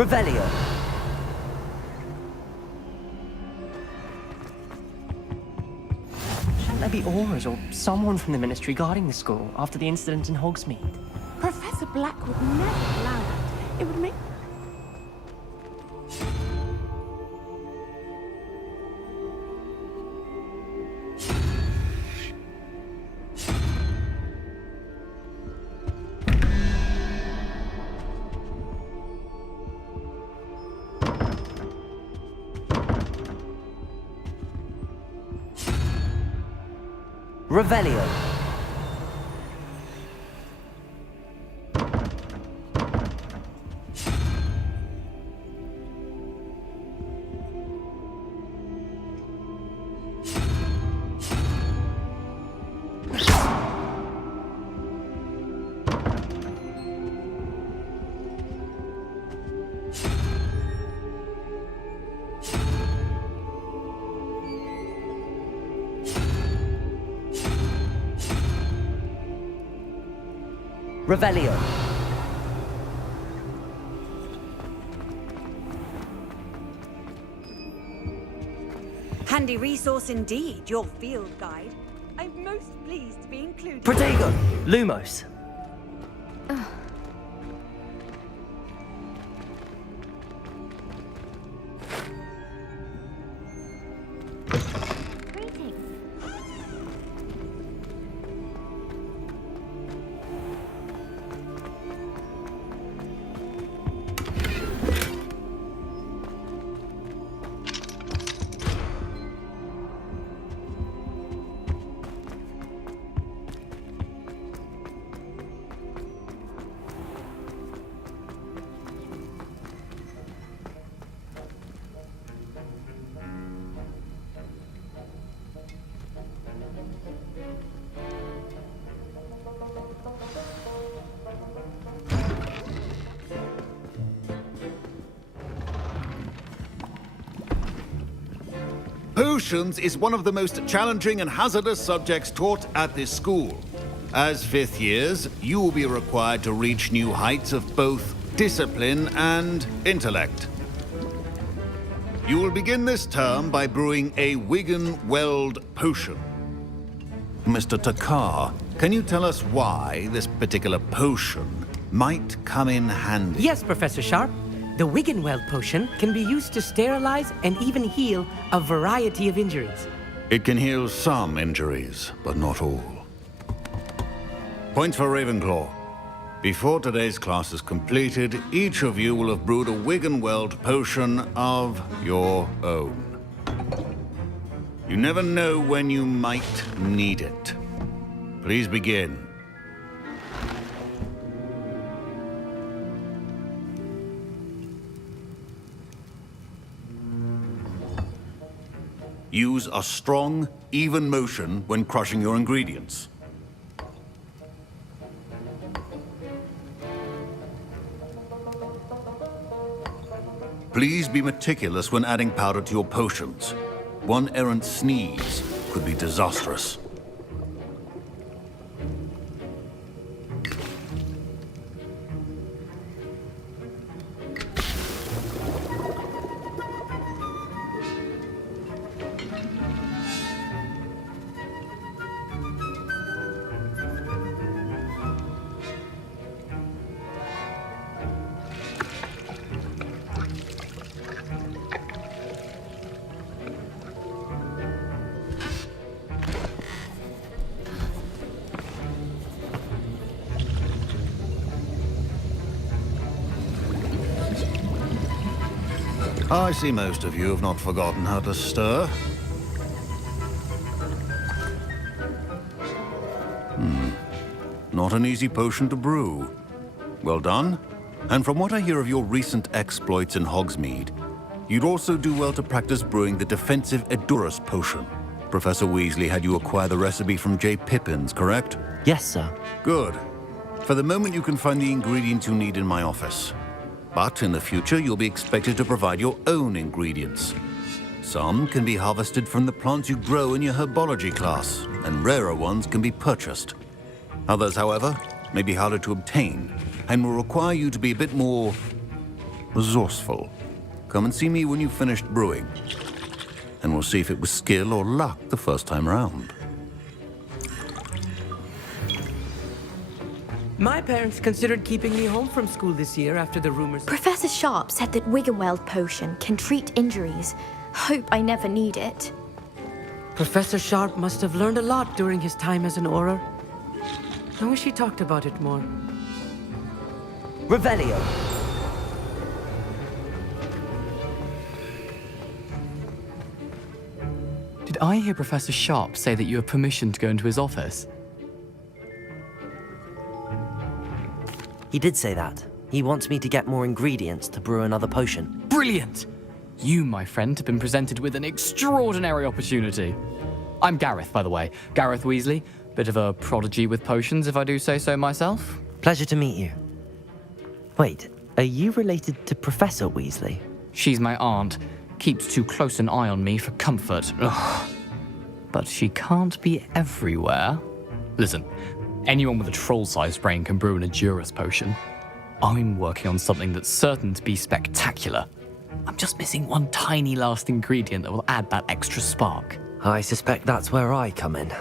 Revelio. Shouldn't there be aurors or someone from the Ministry guarding the school after the incident in Hogsmeade? Professor Black would never allow that. It would make... Revelio. Revelio. Handy resource indeed, your field guide. I'm most pleased to be included. Protego. Lumos. Potions is one of the most challenging and hazardous subjects taught at this school. As fifth years, you will be required to reach new heights of both discipline and intellect. You will begin this term by brewing a Wigan-Weld potion. Mr. Takar, can you tell us why this particular potion might come in handy? Yes, Professor Sharp. The Wigan-Weld potion can be used to sterilize and even heal a variety of injuries. It can heal some injuries, but not all. Points for Ravenclaw. Before today's class is completed, each of you will have brewed a Wigan-Weld potion of your own. You never know when you might need it. Please begin. Use a strong, even motion when crushing your ingredients. Please be meticulous when adding powder to your potions. One errant sneeze could be disastrous. I see most of you have not forgotten how to stir. Not an easy potion to brew. Well done. And from what I hear of your recent exploits in Hogsmeade, you'd also do well to practice brewing the defensive Edurus potion. Professor Weasley had you acquire the recipe from J. Pippins, correct? Yes, sir. Good. For the moment, you can find the ingredients you need in my office. But in the future, you'll be expected to provide your own ingredients. Some can be harvested from the plants you grow in your herbology class, and rarer ones can be purchased. Others, however, may be harder to obtain, and will require you to be a bit more resourceful. Come and see me when you've finished brewing, and we'll see if it was skill or luck the first time round. My parents considered keeping me home from school this year after the rumors. Professor Sharp said that Wiggenweld potion can treat injuries. Hope I never need it. Professor Sharp must have learned a lot during his time as an Auror. I wish he talked about it more. Revelio. Did I hear Professor Sharp say that you have permission to go into his office? He did say that. He wants me to get more ingredients to brew another potion. Brilliant! You, my friend, have been presented with an extraordinary opportunity. I'm Gareth, by the way. Gareth Weasley. Bit of a prodigy with potions, if I do say so myself. Pleasure to meet you. Wait, are you related to Professor Weasley? She's my aunt. Keeps too close an eye on me for comfort. Ugh. But she can't be everywhere. Listen, anyone with a troll-sized brain can brew an Adurus potion. I'm working on something that's certain to be spectacular. I'm just missing one tiny last ingredient that will add that extra spark. I suspect that's where I come in.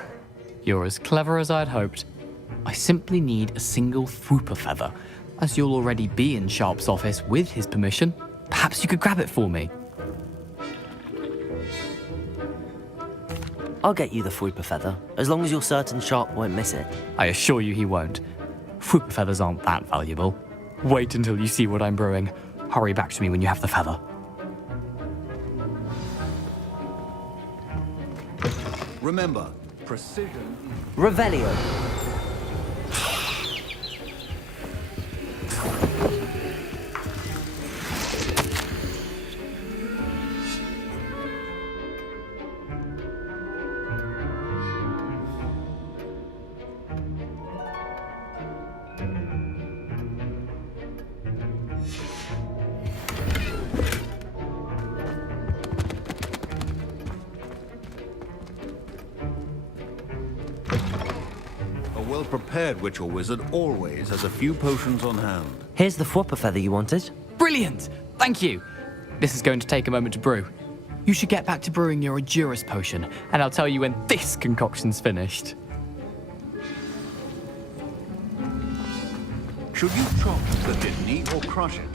You're as clever as I'd hoped. I simply need a single Fwooper feather. As you'll already be in Sharp's office with his permission, perhaps you could grab it for me. I'll get you the Fwooper feather, as long as you're certain Sharp won't miss it. I assure you he won't. Fwooper feathers aren't that valuable. Wait until you see what I'm brewing. Hurry back to me when you have the feather. Remember, precision... Revelio. A well-prepared witch or wizard always has a few potions on hand. Here's the Fwooper feather you wanted. Brilliant! Thank you! This is going to take a moment to brew. You should get back to brewing your Adurus potion, and I'll tell you when this concoction's finished. Should you chop the kidney or crush it?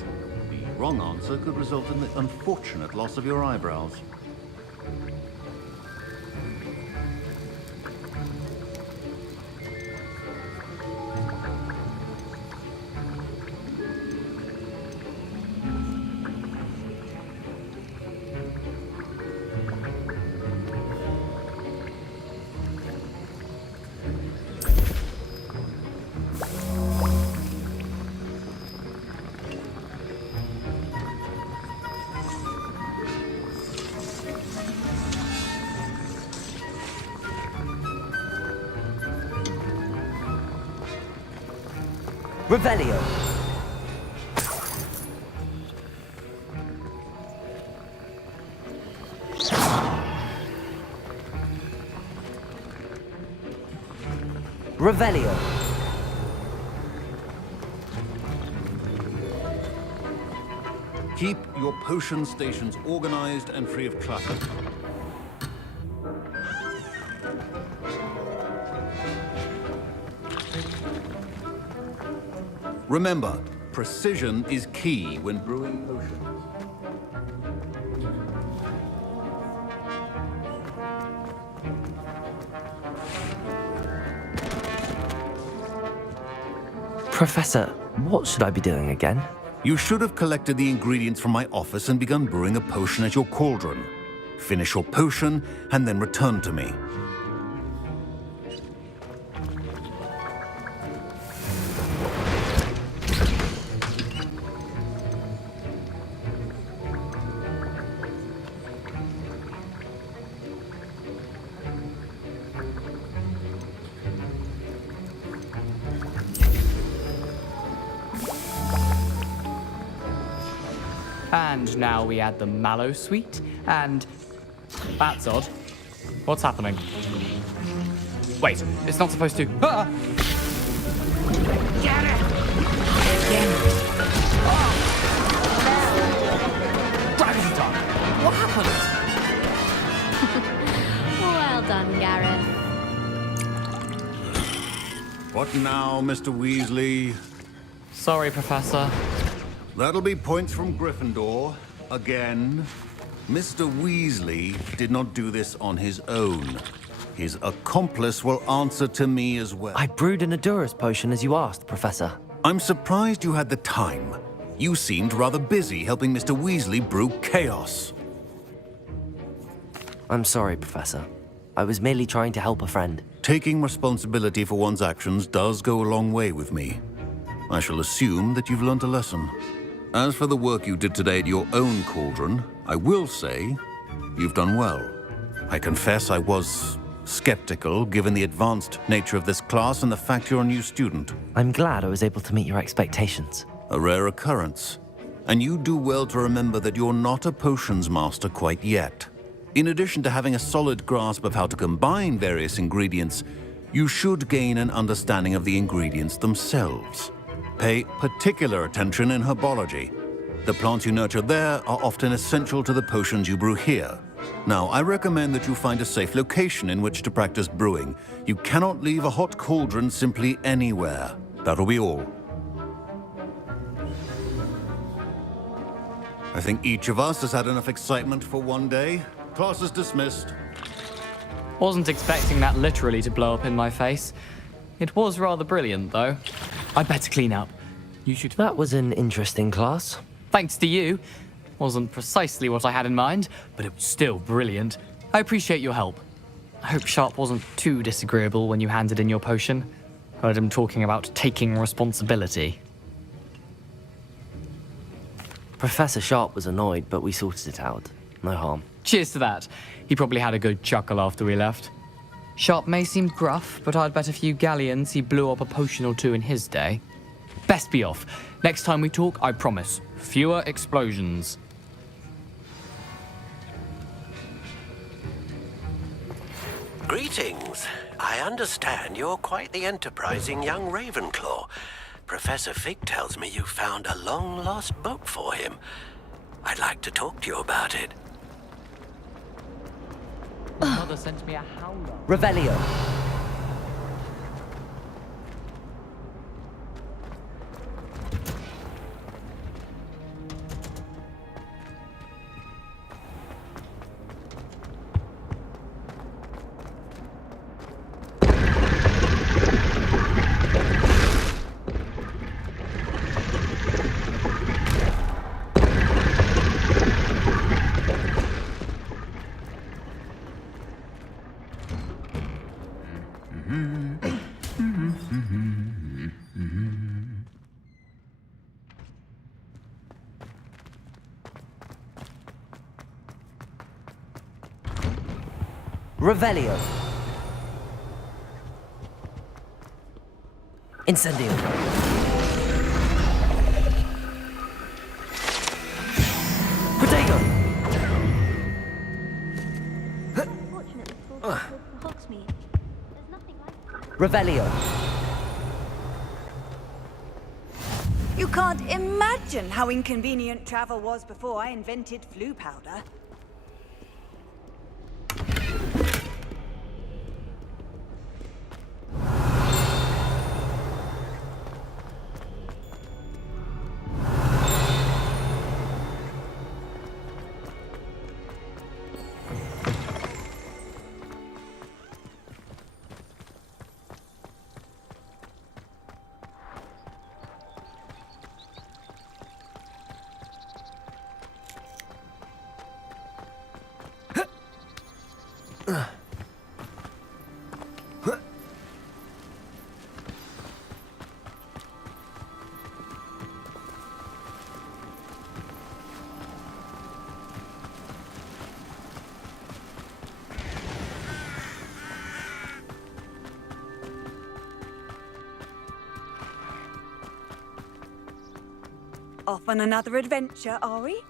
The wrong answer could result in the unfortunate loss of your eyebrows. Revelio. Revelio. Keep your potion stations organized and free of clutter. Remember, precision is key when brewing potions. Professor, what should I be doing again? You should have collected the ingredients from my office and begun brewing a potion at your cauldron. Finish your potion and then return to me. And now we add the mallow sweet, and... That's odd. What's happening? Wait, it's not supposed to... Ah! Get it! done, Gareth. What now, Mr. Weasley? Sorry, Professor. That'll be points from Gryffindor. Again. Mr. Weasley did not do this on his own. His accomplice will answer to me as well. I brewed an Adurus potion as you asked, Professor. I'm surprised you had the time. You seemed rather busy helping Mr. Weasley brew chaos. I'm sorry, Professor. I was merely trying to help a friend. Taking responsibility for one's actions does go a long way with me. I shall assume that you've learnt a lesson. As for the work you did today at your own cauldron, I will say you've done well. I confess I was skeptical, given the advanced nature of this class and the fact you're a new student. I'm glad I was able to meet your expectations. A rare occurrence. And you do well to remember that you're not a potions master quite yet. In addition to having a solid grasp of how to combine various ingredients, you should gain an understanding of the ingredients themselves. Pay particular attention in herbology. The plants you nurture there are often essential to the potions you brew here. Now, I recommend that you find a safe location in which to practice brewing. You cannot leave a hot cauldron simply anywhere. That'll be all. I think each of us has had enough excitement for one day. Class is dismissed. Wasn't expecting that literally to blow up in my face. It was rather brilliant, though. I'd better clean up. You should... That was an interesting class. Thanks to you. Wasn't precisely what I had in mind, but it was still brilliant. I appreciate your help. I hope Sharp wasn't too disagreeable when you handed in your potion. Heard him talking about taking responsibility. Professor Sharp was annoyed, but we sorted it out. No harm. Cheers to that. He probably had a good chuckle after we left. Sharp may seem gruff, but I'd bet a few galleons he blew up a potion or two in his day. Best be off. Next time we talk, I promise, fewer explosions. Greetings. I understand you're quite the enterprising young Ravenclaw. Professor Fig tells me you found a long-lost book for him. I'd like to talk to you about it. My mother sent me a howler. Revelio. Revelio. Incendio. Protego. Revelio. You can't imagine how inconvenient travel was before I invented flu powder. Off on another adventure, are we?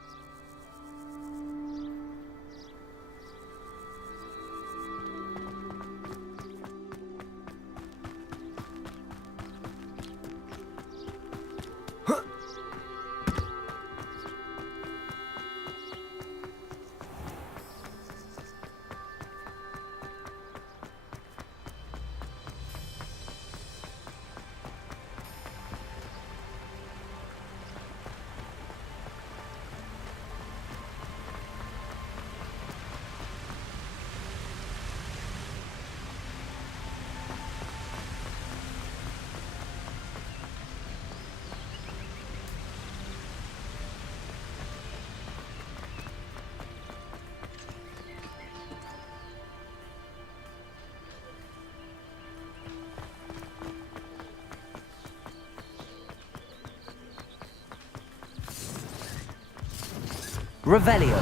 Revelio.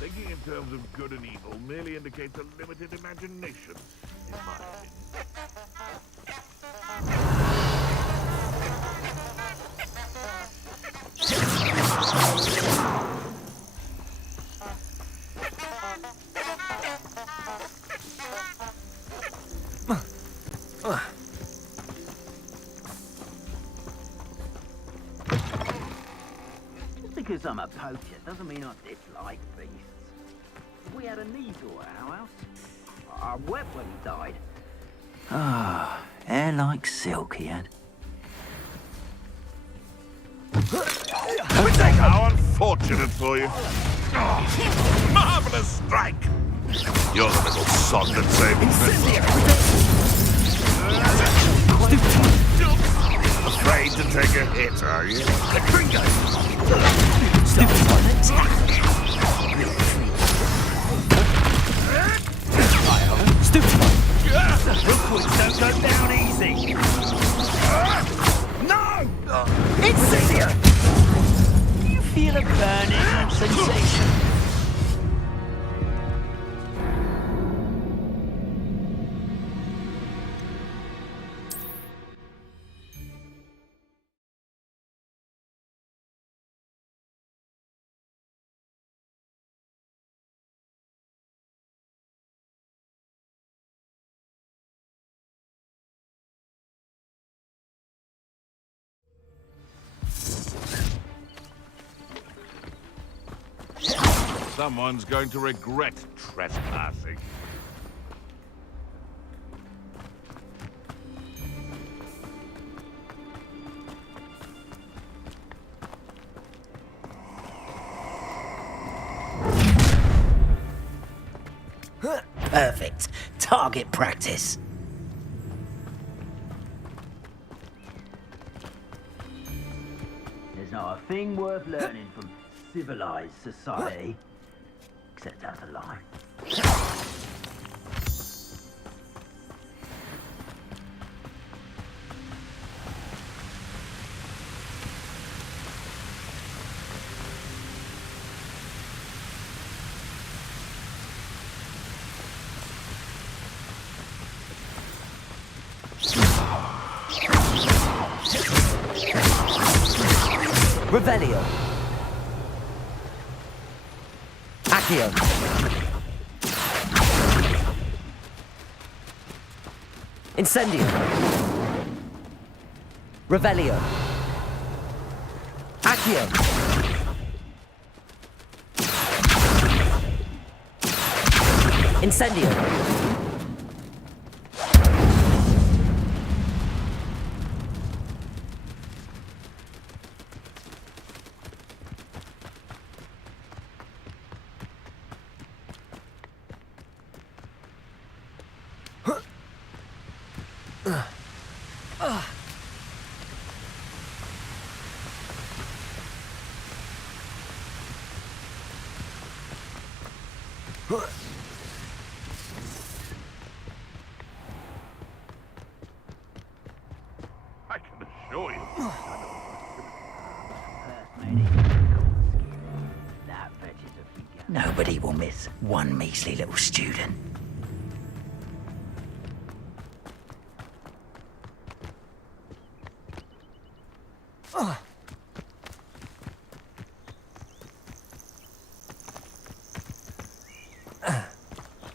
Thinking in terms of good and evil merely indicates a limited imagination, in my opinion. Just because I'm a poacher doesn't mean I dislike beasts. We had a needle at our house. I wept when he died. Ah, hair like silk he had. How unfortunate for you. Oh, marvelous strike! You're the little sod that saved me. Afraid to take a hit, are you? Hogwarts don't go down easy. No! Incendio! You feel a burning sensation. Someone's going to regret trespassing. Perfect. Target practice. There's not a thing worth learning from civilized society, except how to lie. Revelio. Accio. Incendio. Revelio. Accio. Incendio. I can assure you. That fetches a figure. Nobody will miss one measly little student.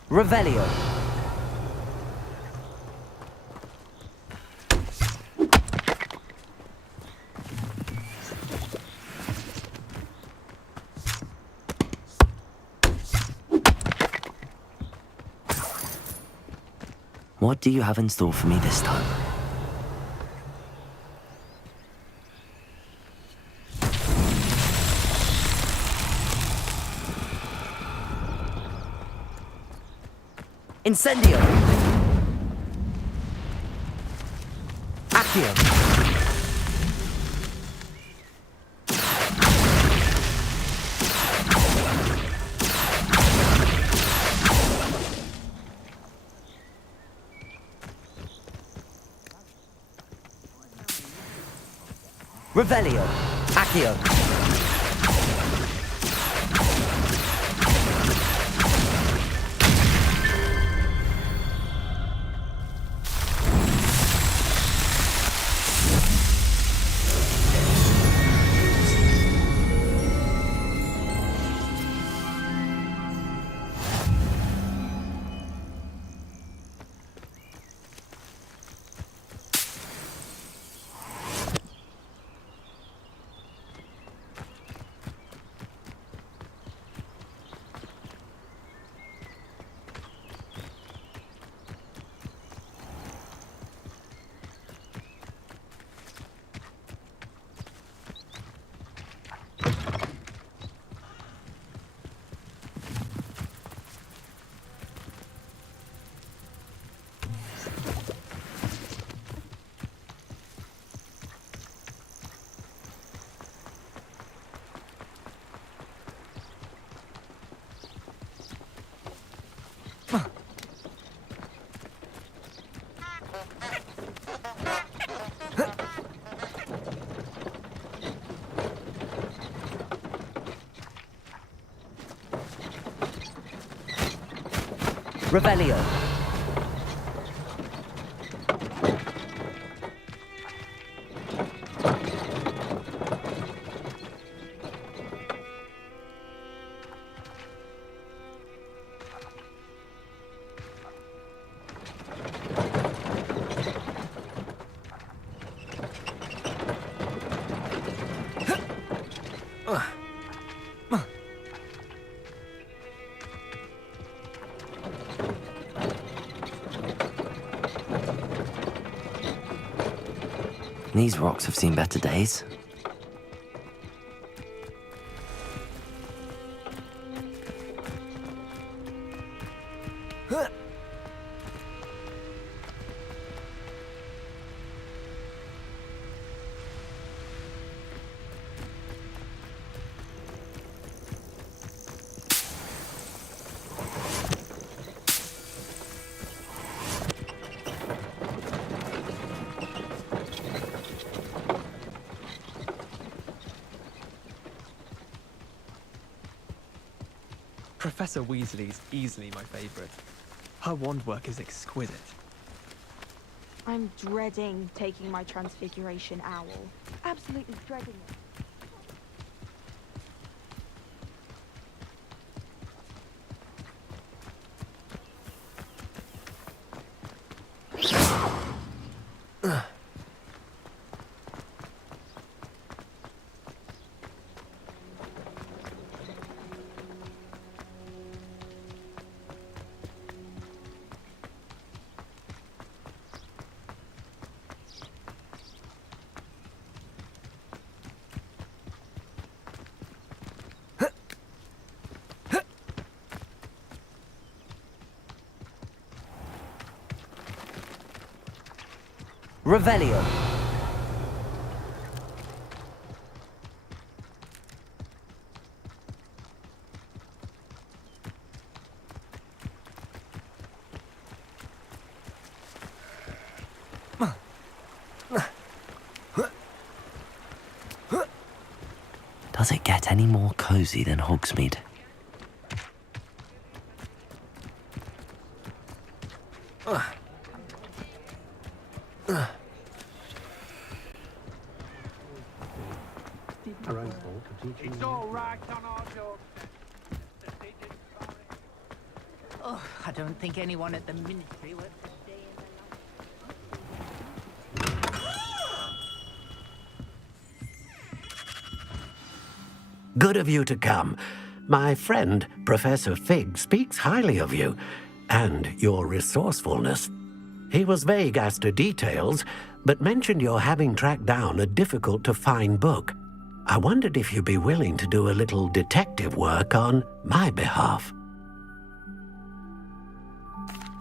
Revelio. What do you have in store for me this time? Incendio! Accio! Revelio! Accio! Revelio. These rocks have seen better days. Professor Weasley's easily my favourite. Her wand work is exquisite. I'm dreading taking my Transfiguration Owl. Absolutely dreading it. Revelio. Does it get any more cozy than Hogsmeade? It's all right on our doorstep. Oh, I don't think anyone at the Ministry works a day in the life. Good of you to come. My friend, Professor Fig, speaks highly of you and your resourcefulness. He was vague as to details, but mentioned your having tracked down a difficult-to-find book. I wondered if you'd be willing to do a little detective work on my behalf.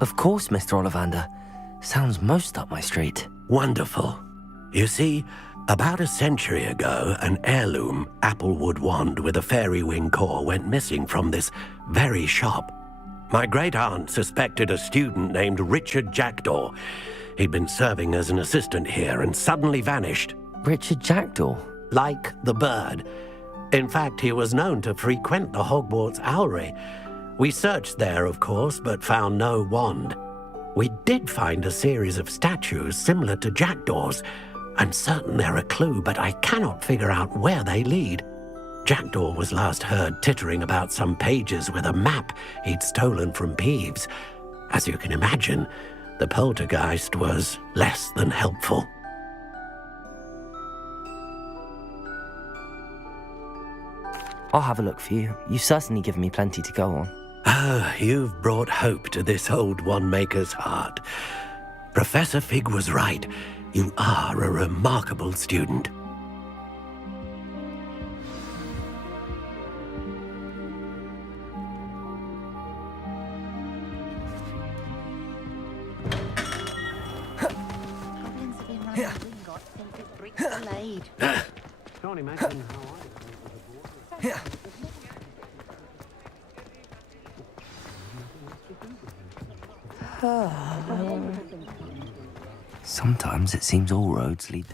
Of course, Mr. Ollivander. Sounds most up my street. Wonderful. You see, about a century ago, an heirloom applewood wand with a fairy wing core went missing from this very shop. My great-aunt suspected a student named Richard Jackdaw. He'd been serving as an assistant here and suddenly vanished. Richard Jackdaw? Like the bird. In fact, he was known to frequent the Hogwarts Owlry. We searched there, of course, but found no wand. We did find a series of statues similar to Jackdaw's. I'm certain they're a clue, but I cannot figure out where they lead. Jackdaw was last heard tittering about some pages with a map he'd stolen from Peeves. As you can imagine, the poltergeist was less than helpful. I'll have a look for you. You've certainly given me plenty to go on. Ah, you've brought hope to this old wand-maker's heart. Professor Fig was right. You are a remarkable student. Goblins have been running Gringotts since the bricks were laid. Can't imagine how Sometimes it seems all roads lead.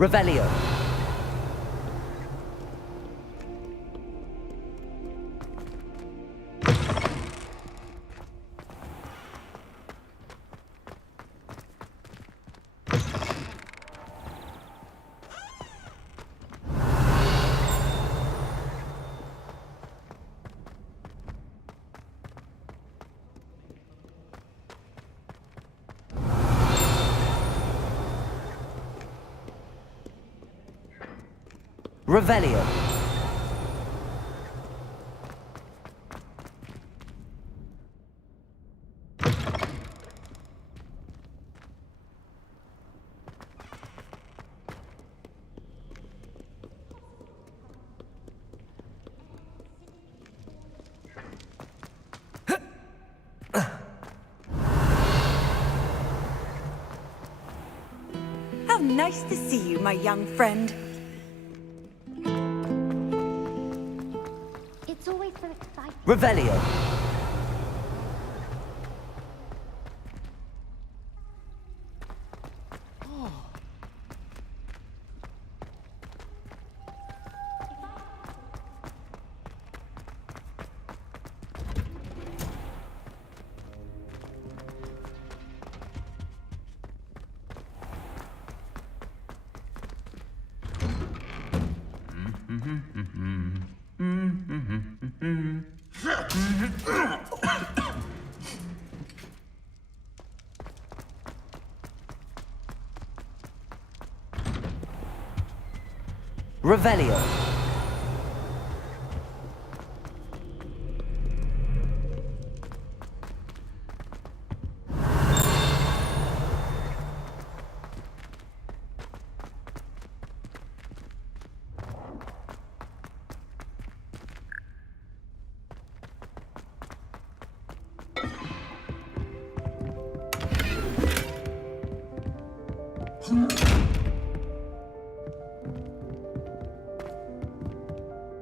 Revelio. Revelio. How nice to see you, my young friend. It's always so exciting. Revelio. Revelio.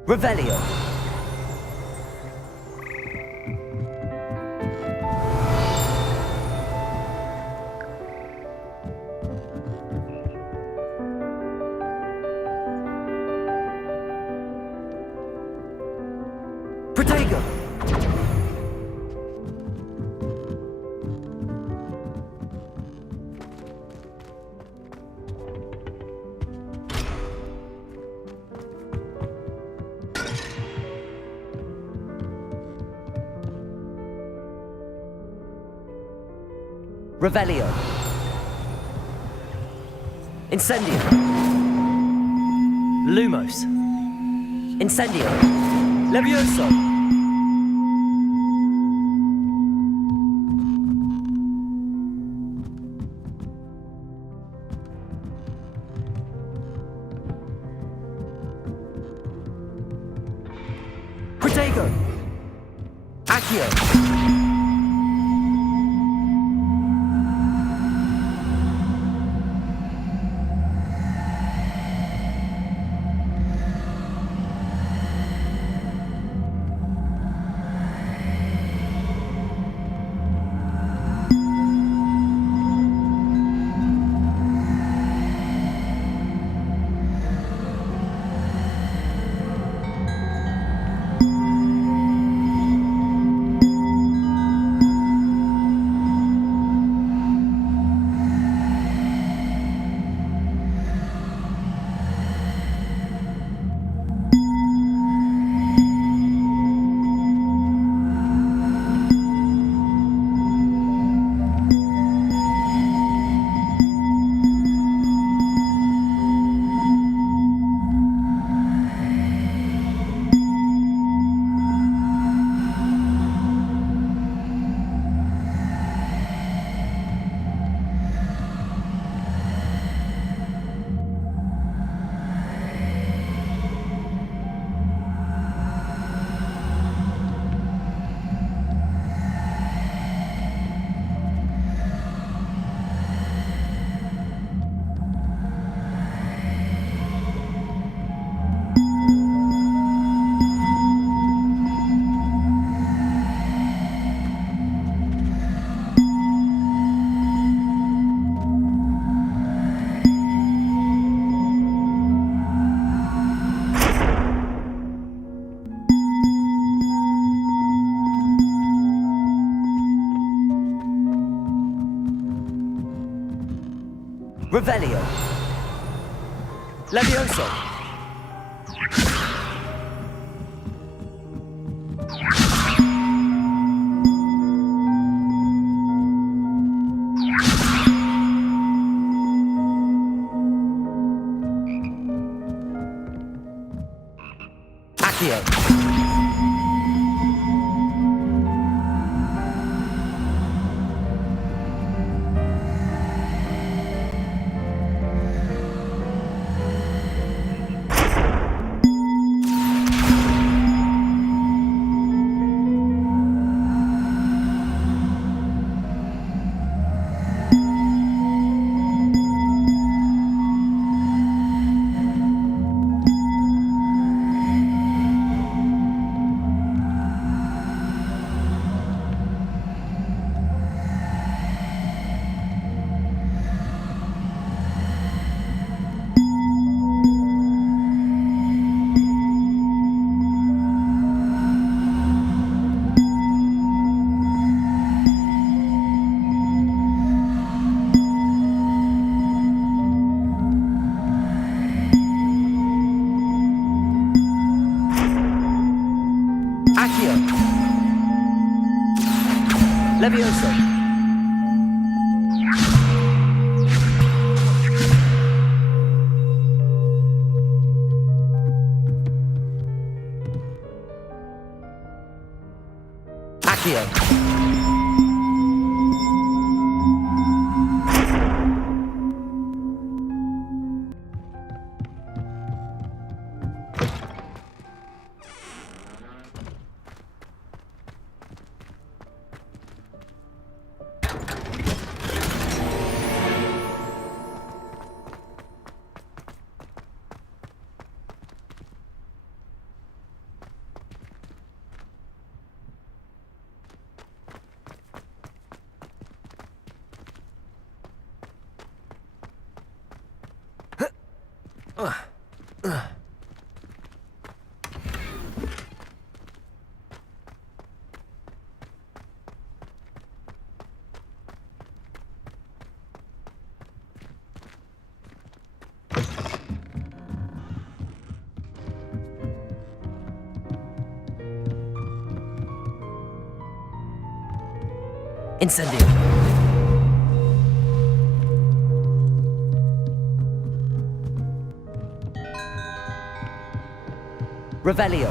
Revelio. Protego. Revelio. Incendio. Lumos. Incendio. Levioso. Protego. Accio. Revelio. Levioso. Accio. Accio. Levioso. Accio. Incendio. Revelio.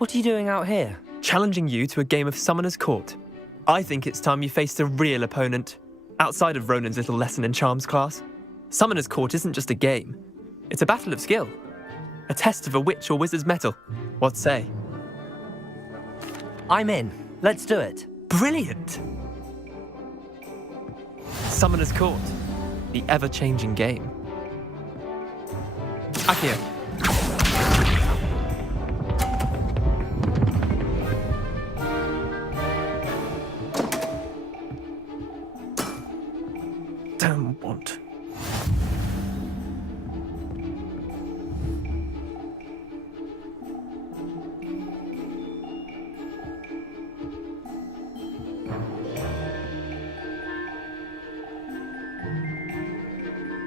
What are you doing out here? Challenging you to a game of Summoner's Court. I think it's time you faced a real opponent, outside of Ronan's little lesson in charms class. Summoner's Court isn't just a game. It's a battle of skill. A test of a witch or wizard's mettle. What say? I'm in. Let's do it. Brilliant! Summoner's Court. The ever-changing game. Accio. Don't want.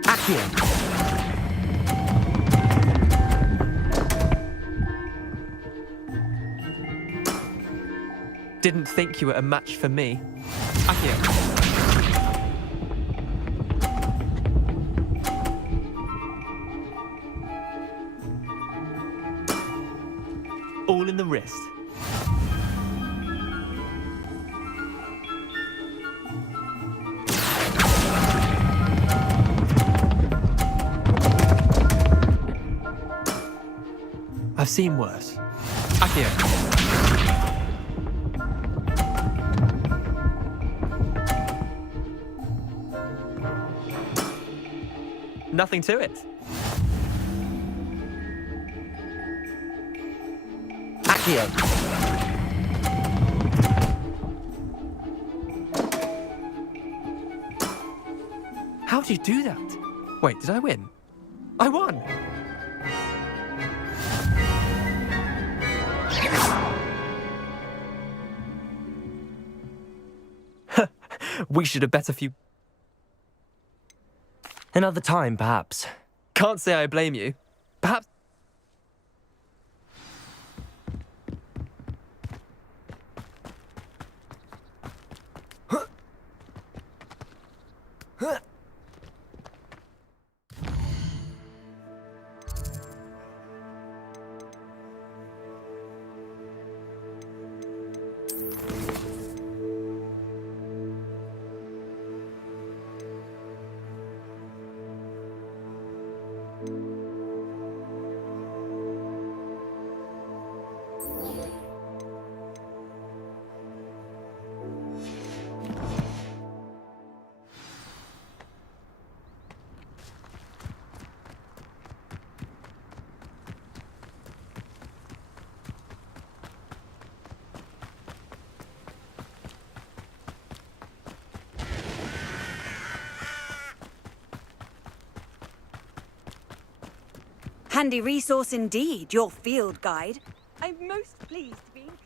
Accio. Didn't think you were a match for me. Accio. All in the wrist. I've seen worse. Accio. Nothing to it. Accio. How'd you do that? Wait, did I win? I won! We should have bet a few... Another time, perhaps. Can't say I blame you. Perhaps... Handy resource indeed, your field guide. I'm most pleased to be included.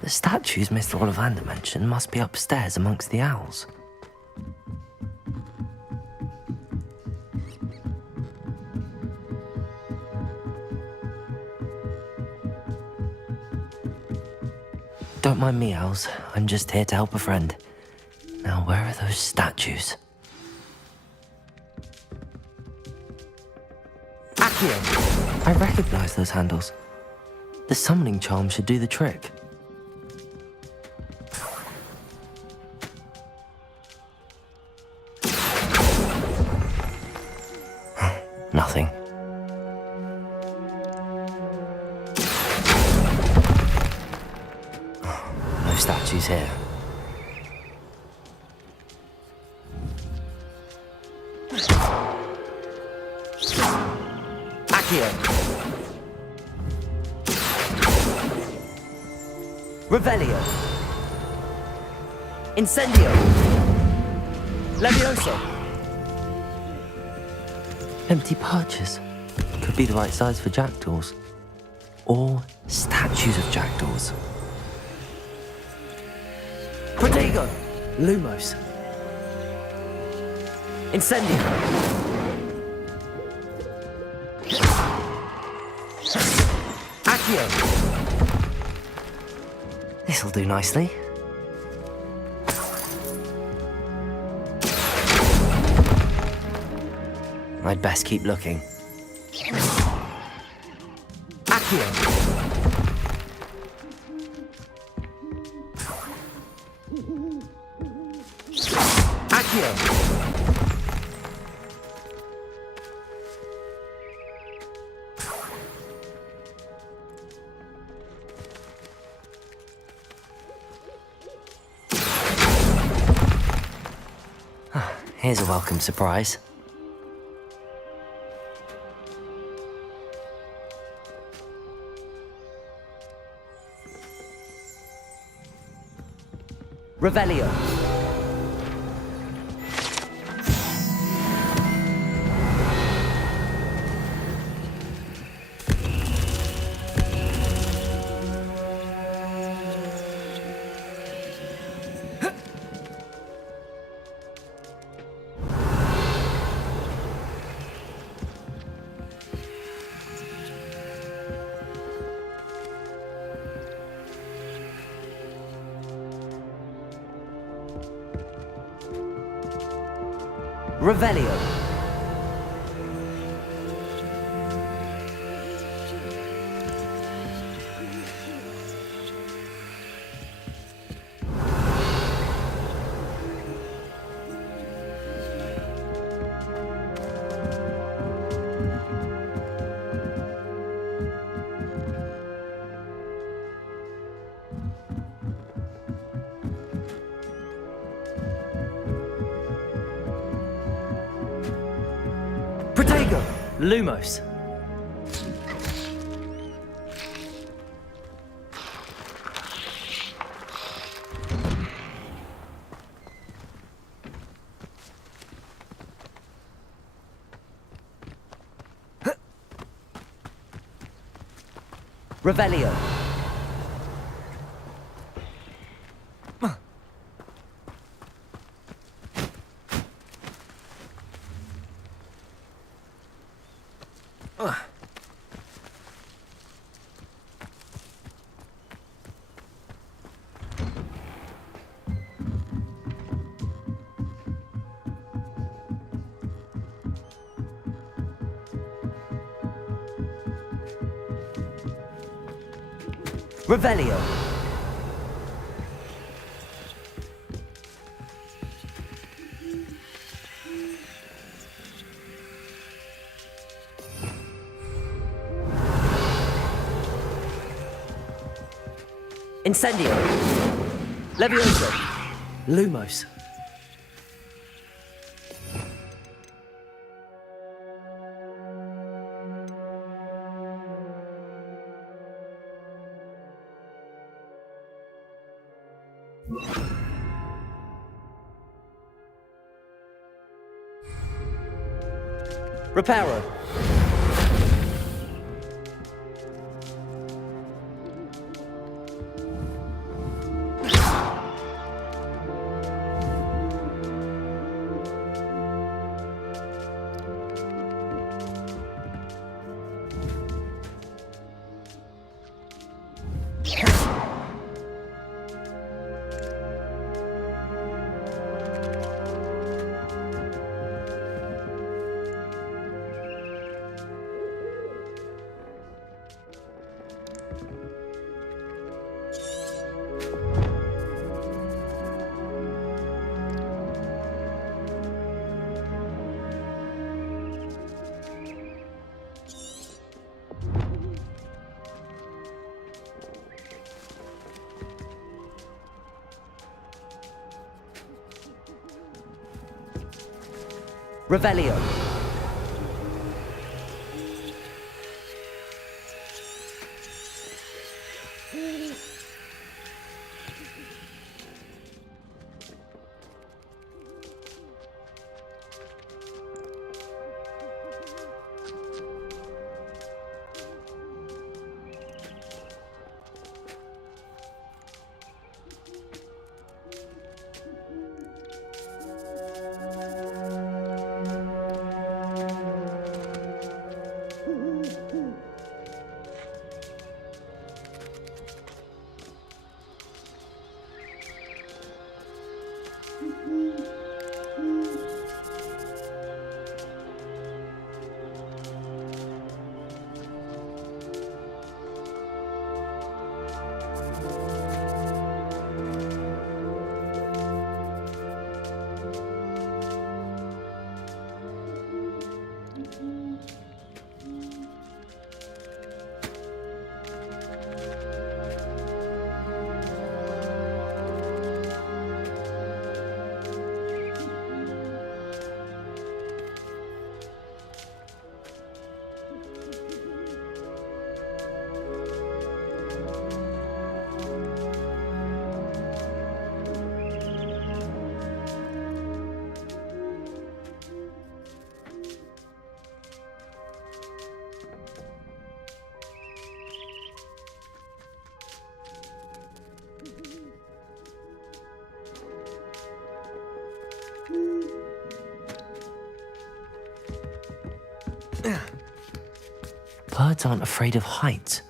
The statues Mr. Ollivander mentioned must be upstairs amongst the owls. Don't mind me, owls. I'm just here to help a friend. Now, where are those statues? Accio! I recognize those handles. The summoning charm should do the trick. Nothing. No statues here. Accio. Revelio. Incendio. Levioso. Empty perches. Could be the right size for jackdaws. Or statues of jackdaws. Protego. Lumos. Incendio. Accio. This'll do nicely. I'd best keep looking. Accio. Accio. Here's a welcome surprise. Revelio. Revelio. Protego. Lumos. Revelio. Revelio. Incendio. Levioso. Lumos. Reparo. Revelio. Birds aren't afraid of heights.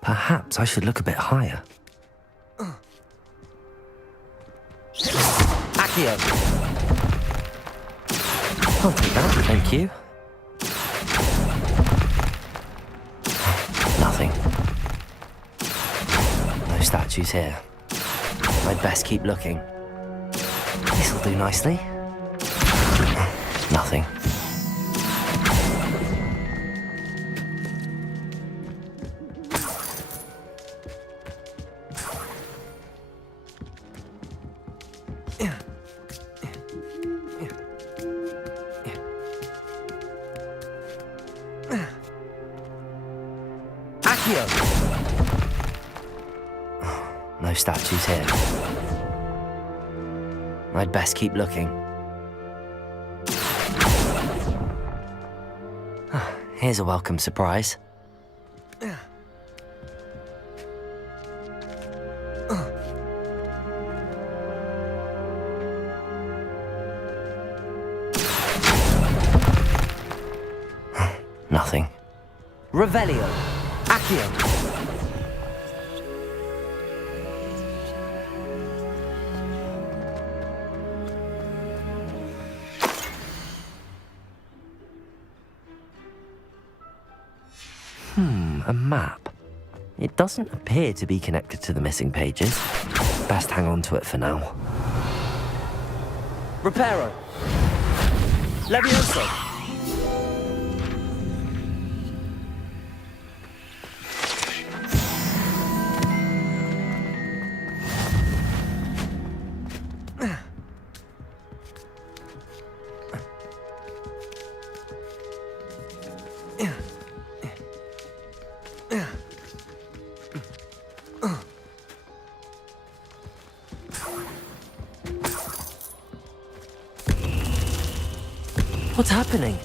Perhaps I should look a bit higher. Accio! I'll take that, thank you. Nothing. No statues here. I'd best keep looking. This'll do nicely. Nothing. Accio! No statues here. I'd best keep looking. Here's a welcome surprise. Nothing. Revelio. Accio. A map. It doesn't appear to be connected to the missing pages. Best hang on to it for now. Reparo. Levioso. What's happening?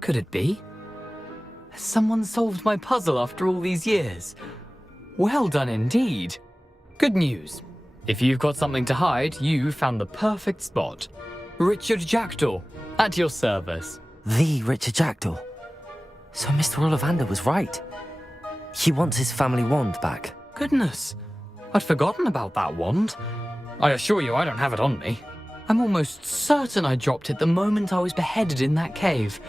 Could it be? Has someone solved my puzzle after all these years? Well done indeed. Good news. If you've got something to hide, you've found the perfect spot. Richard Jackdaw, at your service. The Richard Jackdaw. So Mr. Ollivander was right. He wants his family wand back. Goodness, I'd forgotten about that wand. I assure you I don't have it on me. I'm almost certain I dropped it the moment I was beheaded in that cave.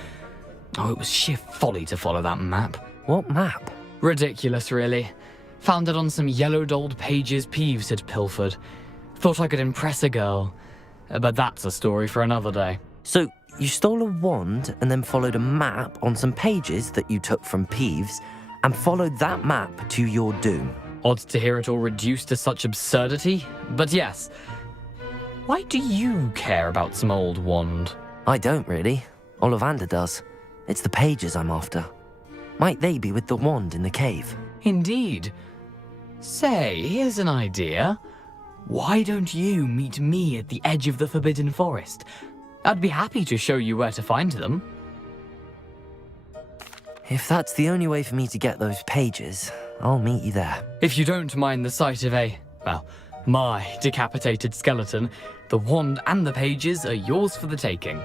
Oh, it was sheer folly to follow that map. What map? Ridiculous, really. Found it on some yellowed old pages Peeves had pilfered. Thought I could impress a girl. But that's a story for another day. So, you stole a wand and then followed a map on some pages that you took from Peeves and followed that map to your doom. Odd to hear it all reduced to such absurdity, but yes. Why do you care about some old wand? I don't really. Ollivander does. It's the pages I'm after. Might they be with the wand in the cave? Indeed. Say, here's an idea. Why don't you meet me at the edge of the Forbidden Forest? I'd be happy to show you where to find them. If that's the only way for me to get those pages, I'll meet you there. If you don't mind the sight of my decapitated skeleton, the wand and the pages are yours for the taking.